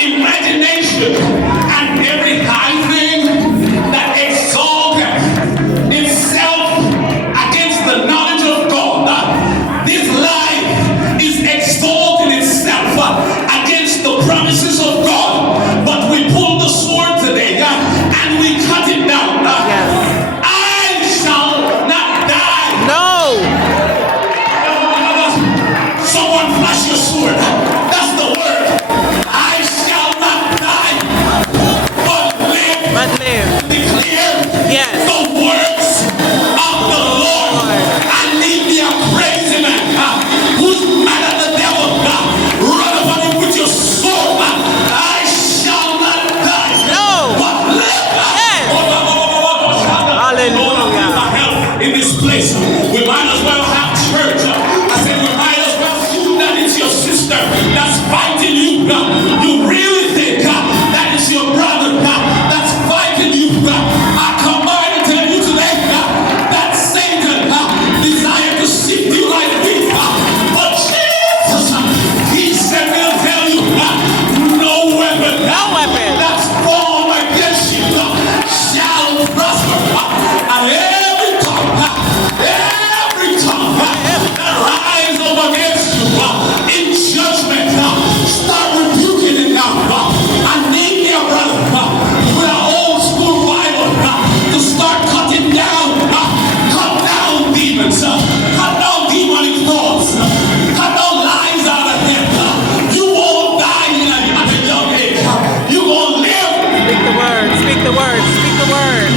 imagination and every high thing that exalteth itself against the knowledge of God. This life is exalting itself against the promises of God. But we pull the sword today and we cut it down. I shall not die. No. Someone flash your sword. That's the word. I shall not die, but live. Declare the works of the Lord. I need me a crazy man who's mad at the devil. Run up on him with your sword. I shall not die, but live. Hallelujah. In this place, we might as well have church. I said we might as well assume that it's your sister that's fighting you. You really think that is your brother that's fighting you. I come by to tell you today that Satan desired to sift you like wheat. But Jesus, he said he'll tell you no weapon that's formed against you shall prosper. And every tongue that rise up against you in judgment, start rebuking it now. I need me a brother with an old school Bible to start cutting down, cut down demons, cut down demonic thoughts, cut down lies out of him. You won't die at a young age. You won't live. Speak the word. Speak the word. Speak the word.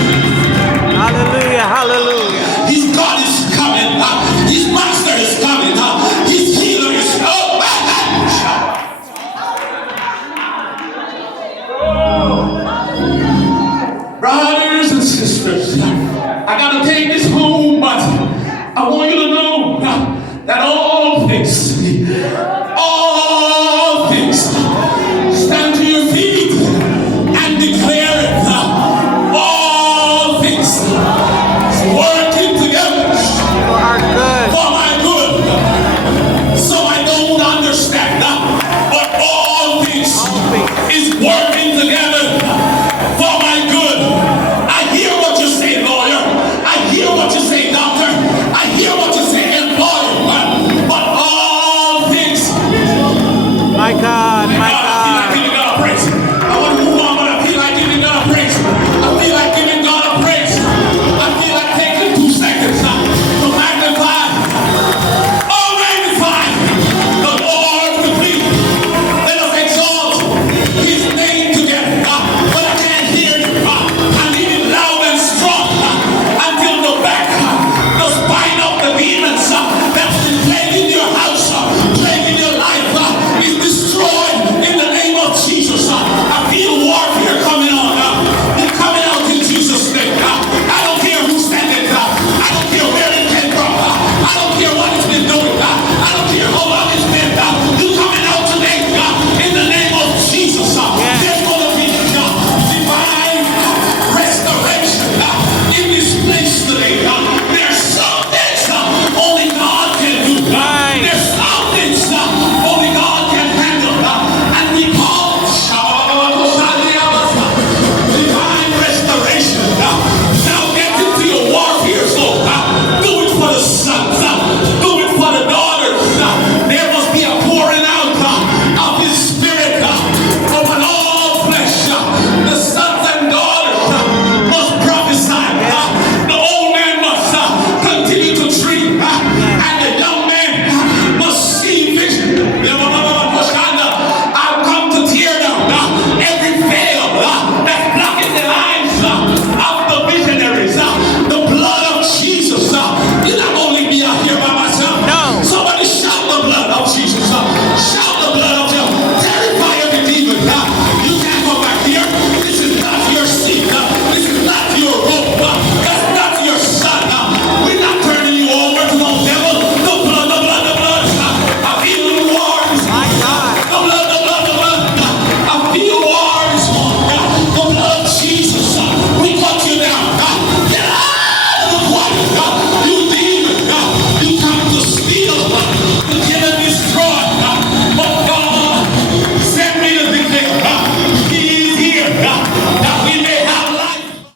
Hallelujah. Hallelujah. His God is coming. His master is coming. His healer is Brothers and sisters, I gotta take this home, but I want you to know that all things, stand to your feet and declare it. All things working together for my good. So I don't understand, but all things is working together for my good. I hear what you say, lawyer. I hear what you say, doctor. I hear what you say, employer. But all things. My God.